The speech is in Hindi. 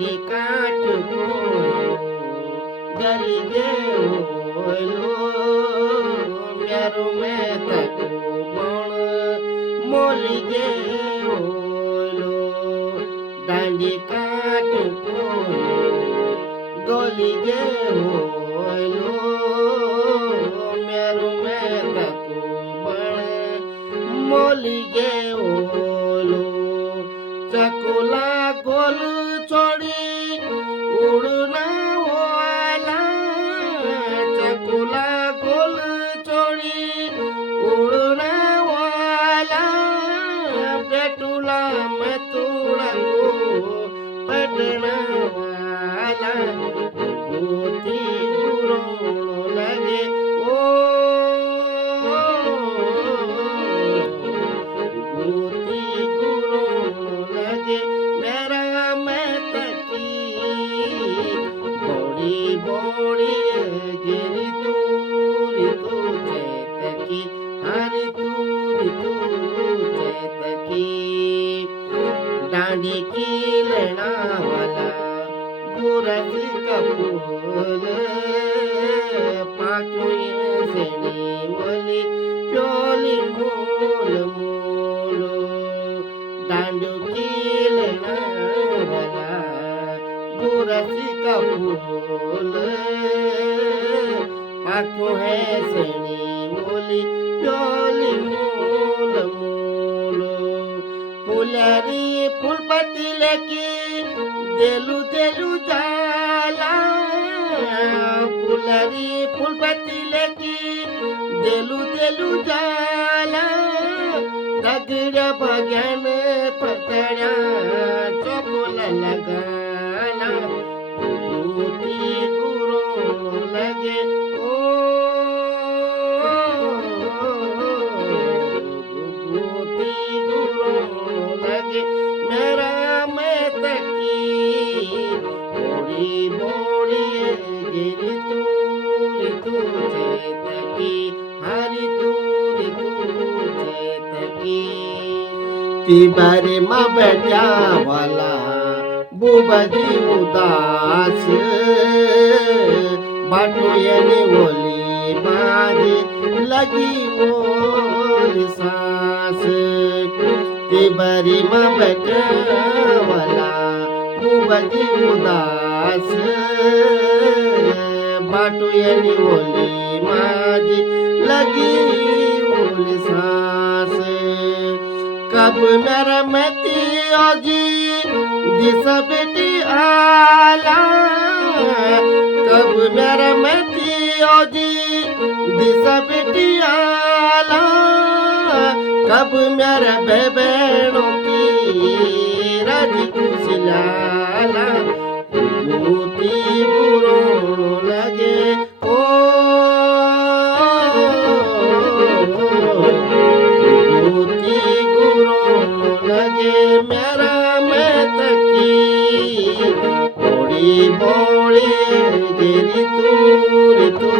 दांडी काट को गली गे ओलो म्यारू में तको बण मोली गे ओलो दांडी काट को गली गे ओलो म्यारू में तको बण मोली गे ओलो चकुला गोल छोड़ी उड़ना वाला चकुला गोल छोड़ी उड़ना वाला बेटुला में तुड़ा को पटना वाला गोती उड़ो लगे ओ गोती मेरा मैं तकी बड़ी बड़ी गिरी तूरी तू चैतकी हरी तूरी तू चैतकी डांडी की लेना वाला गुरसी का फूल पाकुए सेनी वली प्योली मूल मूलो डांडू की लेना वाला गुरसी का फूल पाको है सेनी मोली प्योली मूल मूलो फुलरी फूलपति लेकी देलू देलू जाला फुलरी फूलपति लेकी देलू देलू जाला दगड़ बगन पतड़ा चोपल लगाना गोती गुरो लगे ओ गोती गुरो लगे मेरा मैं तकी बोड़ी बोड़ी गिरी तूरी तू चेतकी हरी तूरी तू चेतकी तिबारे माँ बैठा वाला बुबजी उदास बाटो यानी बोली बाजी लगी बोली सांस तिबारे माँ बैठा वाला बुबजी उदास बाटो यानी बोली माजी लगी बोली सांस कब मेरा मती ओजी दिशा बेटी आला कब मेरा मती ओजी दिशा बेटी आला कब मेरा बेबेणों की राजी कुशलाला गोती बुरो लगे ओ लगे मेरा मैं तकी बड़ी बड़ी गिरी तूरी तू